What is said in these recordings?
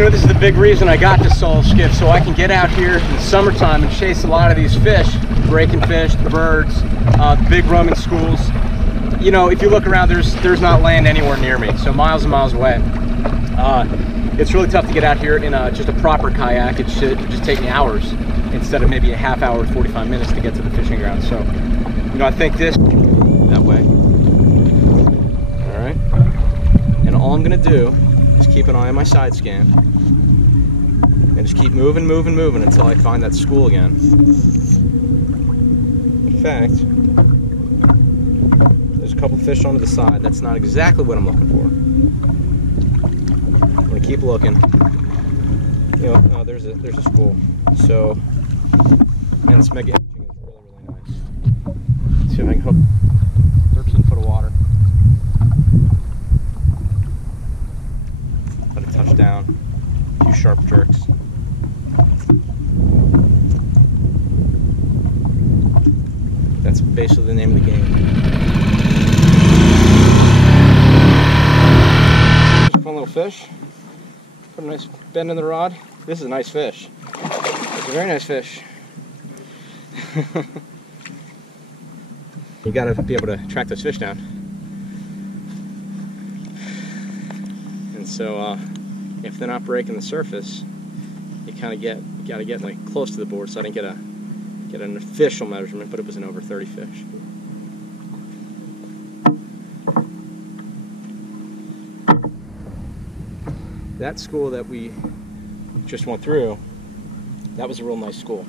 You know, this is the big reason I got this solo skiff, so I can get out here in the summertime and chase a lot of these fish, breaking fish, the birds, the big roaming schools. You know, if you look around, there's not land anywhere near me, so miles and miles away. It's really tough to get out here in just a proper kayak. It should just take me hours instead of maybe a half hour, 45 minutes to get to the fishing ground. So, you know, I think this that way. All right, and all I'm gonna do is keep an eye on my side scan and just keep moving until I find that school again. In fact, there's a couple fish onto the side. That's not exactly what I'm looking for. I'm gonna keep looking. You know, oh, there's a school. So, man, this mega imaging is really nice. Let's see if I can hook 13 foot of water. Let it touch down. A few sharp jerks. That's basically the name of the game. Fun little fish. Put a nice bend in the rod. This is a nice fish. It's a very nice fish. You gotta be able to track those fish down. And so if they're not breaking the surface, you gotta get like close to the board. So I didn't get an official measurement, but it was an over 30 fish. That school that we just went through, that was a real nice school.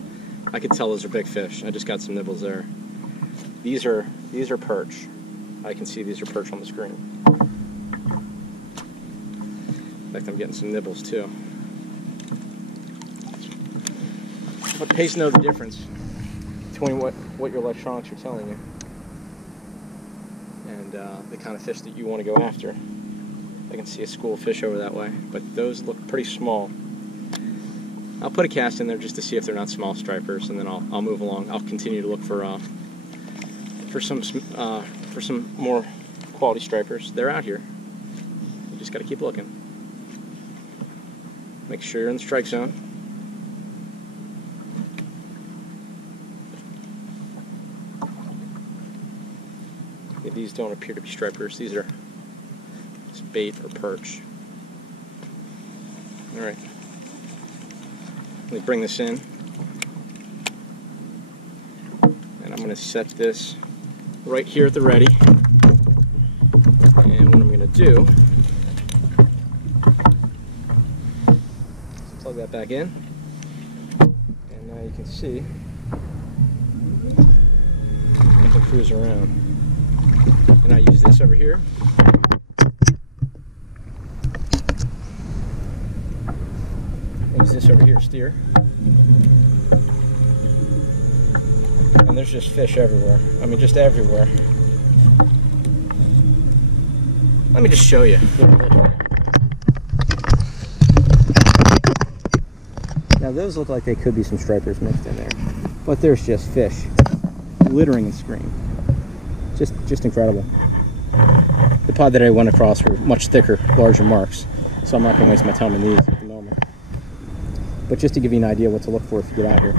I could tell those are big fish. I just got some nibbles there. These are perch. I can see these are perch on the screen. In fact, I'm getting some nibbles too. But pays know the difference between what your electronics are telling you and the kind of fish that you want to go after. I can see a school of fish over that way, but those look pretty small. I'll put a cast in there just to see if they're not small stripers, and then I'll move along. I'll continue to look for some more quality stripers. They're out here. You just got to keep looking. Make sure you're in the strike zone. Yeah, these don't appear to be stripers. These are just bait or perch. All right. Let me bring this in, and I'm going to set this right here at the ready. And what I'm going to do is plug that back in, and now you can see I can cruise around. And I use this over here. Use this over here to steer. And there's just fish everywhere. I mean, just everywhere. Let me just show you. Now those look like they could be some stripers mixed in there, but there's just fish littering the screen. Just incredible. The pod that I went across were much thicker, larger marks, so I'm not going to waste my time on these at the moment. But just to give you an idea what to look for if you get out here.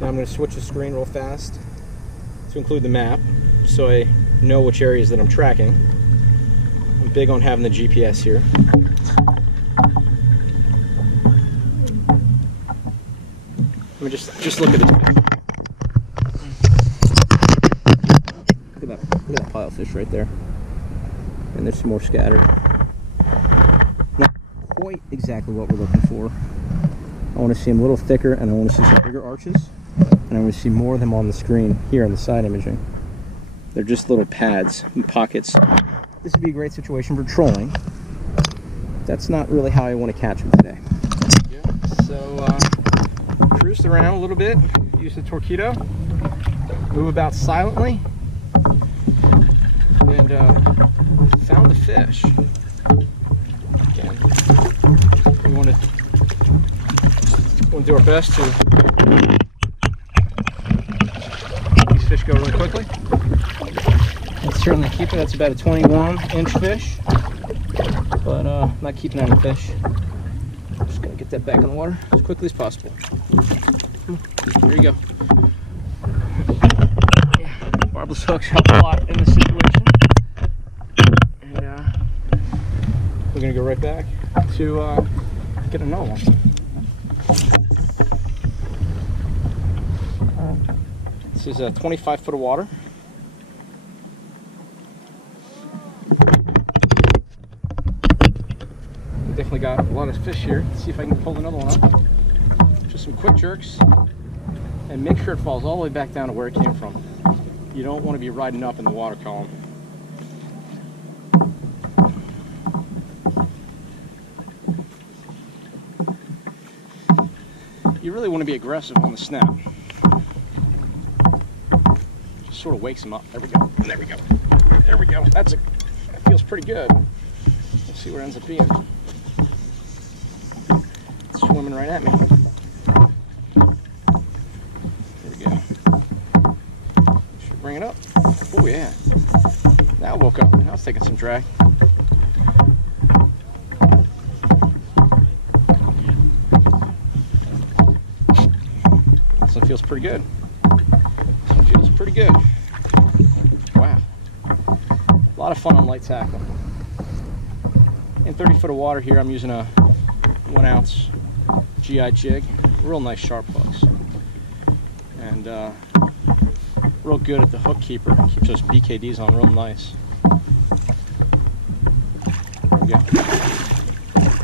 Now I'm going to switch the screen real fast to include the map so I know which areas that I'm tracking. I'm big on having the GPS here. Let me just look at it. Look at that pile of fish right there. And there's some more scattered. Not quite exactly what we're looking for. I want to see them a little thicker, and I want to see some bigger arches. And I want to see more of them on the screen here on the side imaging. They're just little pads and pockets. This would be a great situation for trolling. That's not really how I want to catch them today. Yeah, so cruised around a little bit, used the Torqeedo, move about silently, and found the fish. Again, we want to do our best to Just go really quickly. Let's certainly keep it. That's about a 21-inch fish, but I'm not keeping that in the fish. Just gonna get that back in the water as quickly as possible. There you go. Yeah, barbless hooks help a lot in this situation. And we're gonna go right back to get another one. This is a 25 foot of water. We definitely got a lot of fish here. Let's see if I can pull another one up. Just some quick jerks, and make sure it falls all the way back down to where it came from. You don't want to be riding up in the water column. You really want to be aggressive on the snap. Just sort of wakes him up. There we go. There we go. There we go. That feels pretty good. Let's see what it ends up being. It's swimming right at me. There we go. Should bring it up. Oh yeah. Now it woke up. Now it's taking some drag. This one feels pretty good. This one feels pretty good. Wow. A lot of fun on light tackle. In 30 foot of water here, I'm using a 1 ounce GI jig. Real nice sharp hooks. And real good at the hook keeper. Keeps those BKDs on real nice. There we go.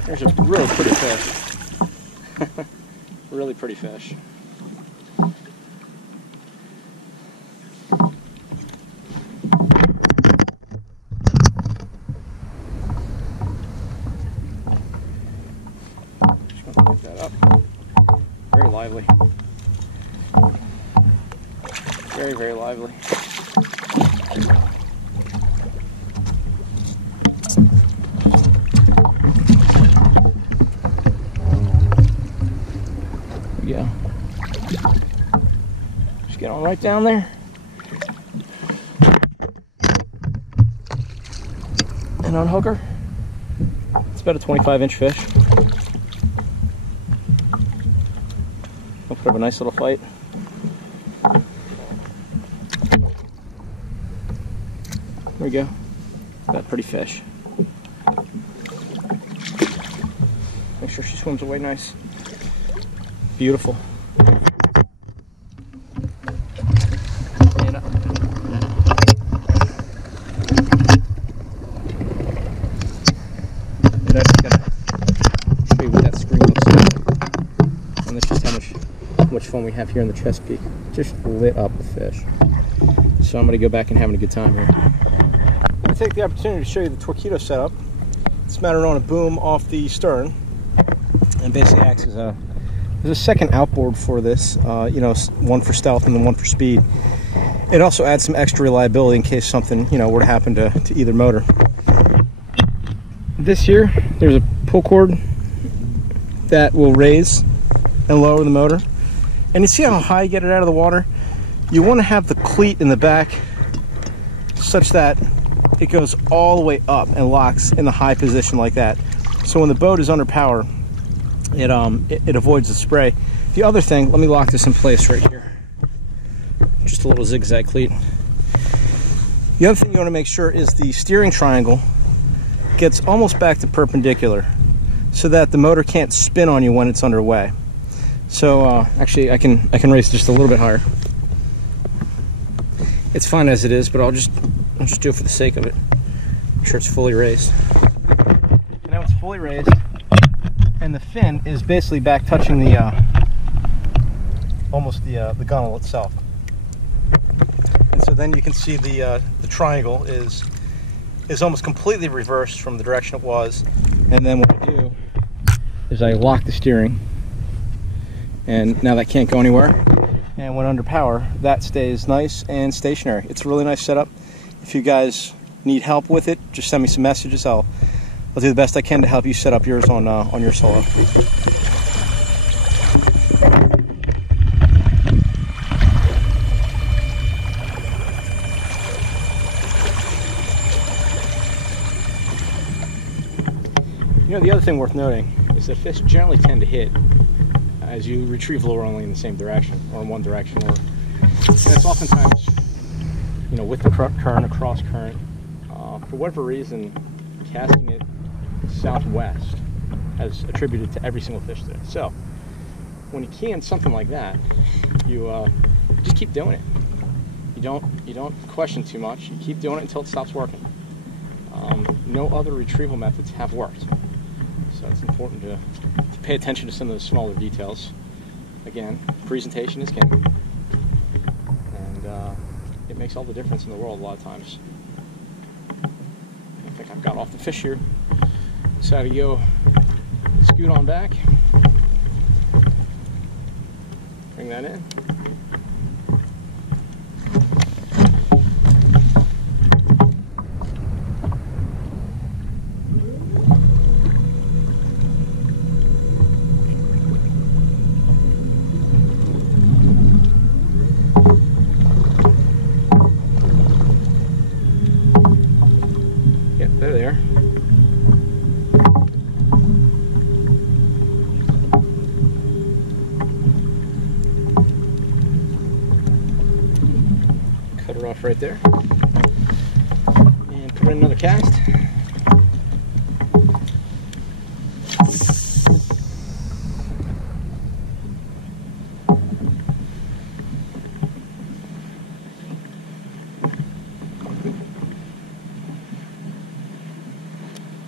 There's a really pretty fish. Really pretty fish. Pick that up. Very lively. Very, very lively. There we go. Just get on right down there. And unhook her. It's about a 25-inch fish. We'll put up a nice little fight. There we go. Got a pretty fish. Make sure she swims away nice. Beautiful. And up. And I just gotta show you what that screen looks like. And this is how much fun we have here in the Chesapeake. Just lit up with fish. So I'm going to go back and having a good time here. I'm going to take the opportunity to show you the Torqeedo setup. It's mounted on a boom off the stern and basically acts as there's a second outboard for this, you know, one for stealth and then one for speed. It also adds some extra reliability in case something, you know, were to happen to either motor. This here, there's a pull cord that will raise and lower the motor. And you see how high you get it out of the water? You want to have the cleat in the back such that it goes all the way up and locks in the high position like that. So when the boat is under power, it avoids the spray. The other thing, let me lock this in place right here. Just a little zigzag cleat. The other thing you want to make sure is the steering triangle gets almost back to perpendicular so that the motor can't spin on you when it's underway. So actually I can raise it just a little bit higher. It's fine as it is, but I'll just do it for the sake of it. Make sure it's fully raised. And now it's fully raised, and the fin is basically back touching the almost the gunnel itself. And so then you can see the triangle is almost completely reversed from the direction it was. And then what I do is I lock the steering, and now that can't go anywhere. And when under power, that stays nice and stationary. It's a really nice setup. If you guys need help with it, just send me some messages. I'll do the best I can to help you set up yours on your solo. You know, the other thing worth noting is that fish generally tend to hit as you retrieve lure only in the same direction, or in one direction, and it's oftentimes, you know, with the current, across current. For whatever reason, casting it southwest has attributed to every single fish today. So when you key in something like that, you just keep doing it. You don't question too much. You keep doing it until it stops working. No other retrieval methods have worked, so it's important to pay attention to some of those smaller details. Again, presentation is king, and it makes all the difference in the world a lot of times. I think I've got off the fish here. Decided to go scoot on back, bring that in. Yep, they're there. Cut her off right there. And put in another cast.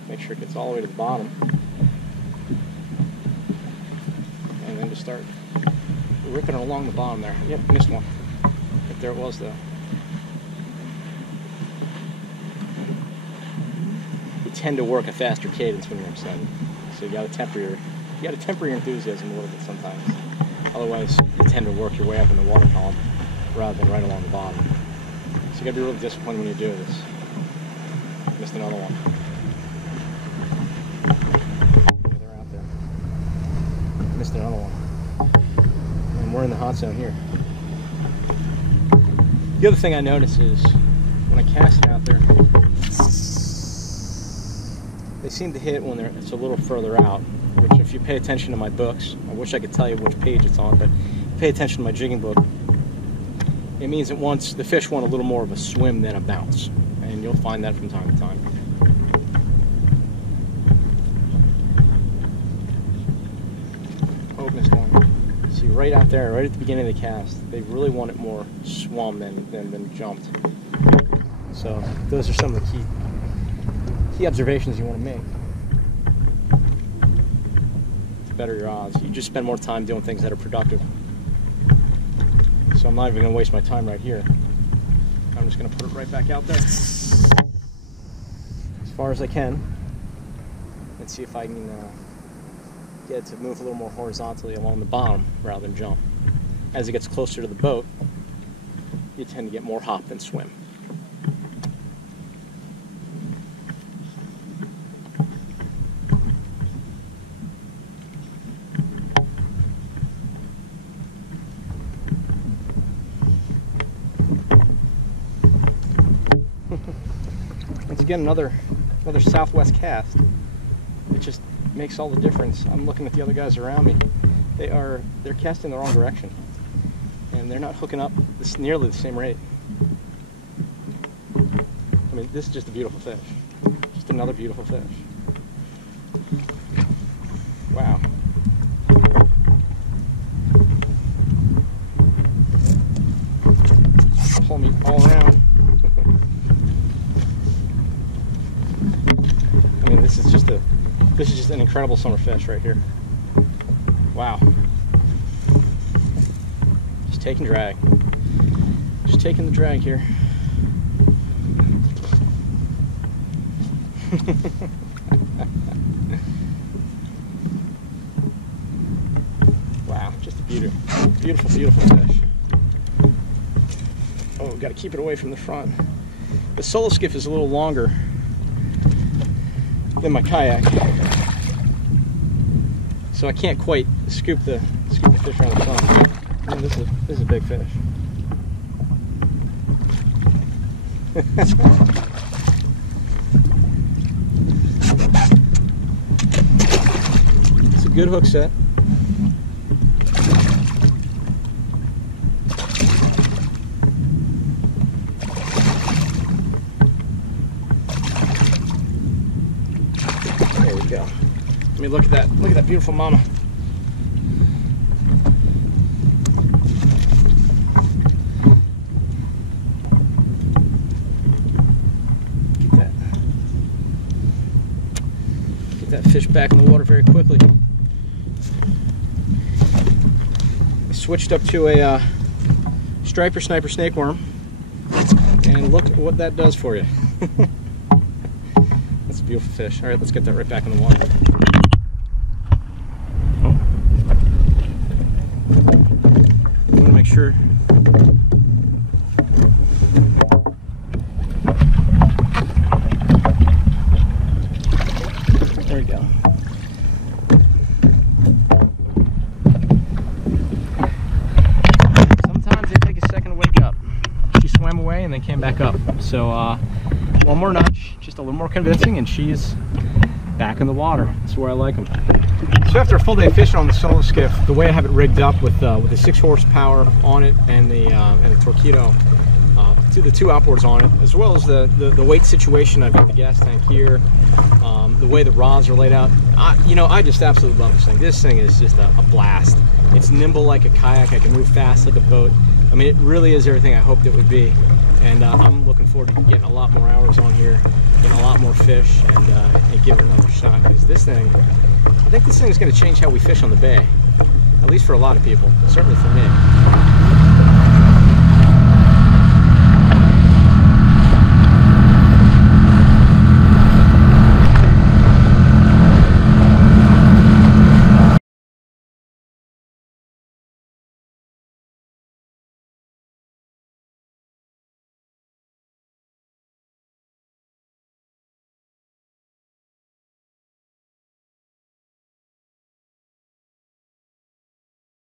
Make sure it gets all the way to the bottom, and then just start ripping it along the bottom there. Yep, missed one. But there it was though. You tend to work a faster cadence when you're excited, so you got to temper your enthusiasm a little bit sometimes. Otherwise, you tend to work your way up in the water column rather than right along the bottom. So you got to be really disciplined when you do this. Missed another one. Missed another one. And we're in the hot zone here. The other thing I notice is when I cast it out there, they seem to hit when it's a little further out, which if you pay attention to my books, I wish I could tell you which page it's on, but pay attention to my jigging book, it means that the fish want a little more of a swim than a bounce, and you'll find that from time to time. Missed one. See, right out there, right at the beginning of the cast, they really want it more swum than jumped. So those are some of the key observations you want to make to better your odds. You just spend more time doing things that are productive. So I'm not even going to waste my time right here. I'm just going to put it right back out there as far as I can and see if I can get it to move a little more horizontally along the bottom rather than jump. As it gets closer to the boat, you tend to get more hop than swim. Once again, another southwest cast. It just makes all the difference. I'm looking at the other guys around me. They're casting the wrong direction, and they're not hooking up nearly the same rate. I mean, this is just a beautiful fish. Just another beautiful fish. Wow. Pull me all around. I mean, this is just an incredible summer fish right here. Wow. Just taking drag. Just taking the drag here. Wow, just a beautiful, beautiful, beautiful fish. Oh, got to keep it away from the front. The solo skiff is a little longer than my kayak, so I can't quite scoop the fish around the front. Man, this is a big fish. good hook set. There we go. Let me look at that. Look at that beautiful mama. Get that fish back in the water very quickly. I switched up to a striper sniper snake worm, and look at what that does for you. That's a beautiful fish. All right, let's get that right back in the water. Oh. I want to make sure. There we go. Sometimes they take a second to wake up. She swam away and then came back up. So one more nudge, just a little more convincing, and she's back in the water. That's where I like them. So after a full day of fishing on the solo skiff, the way I have it rigged up with the 6 horsepower on it and the Torqeedo, the 2 outboards on it, as well as the weight situation. I've got the gas tank here, the way the rods are laid out. I just absolutely love this thing. This thing is just a blast. It's nimble like a kayak. I can move fast like a boat. I mean, it really is everything I hoped it would be. And I'm looking forward to getting a lot more hours on here, getting a lot more fish, and give it another shot. Because this thing, I think this thing is going to change how we fish on the bay, at least for a lot of people, certainly for me.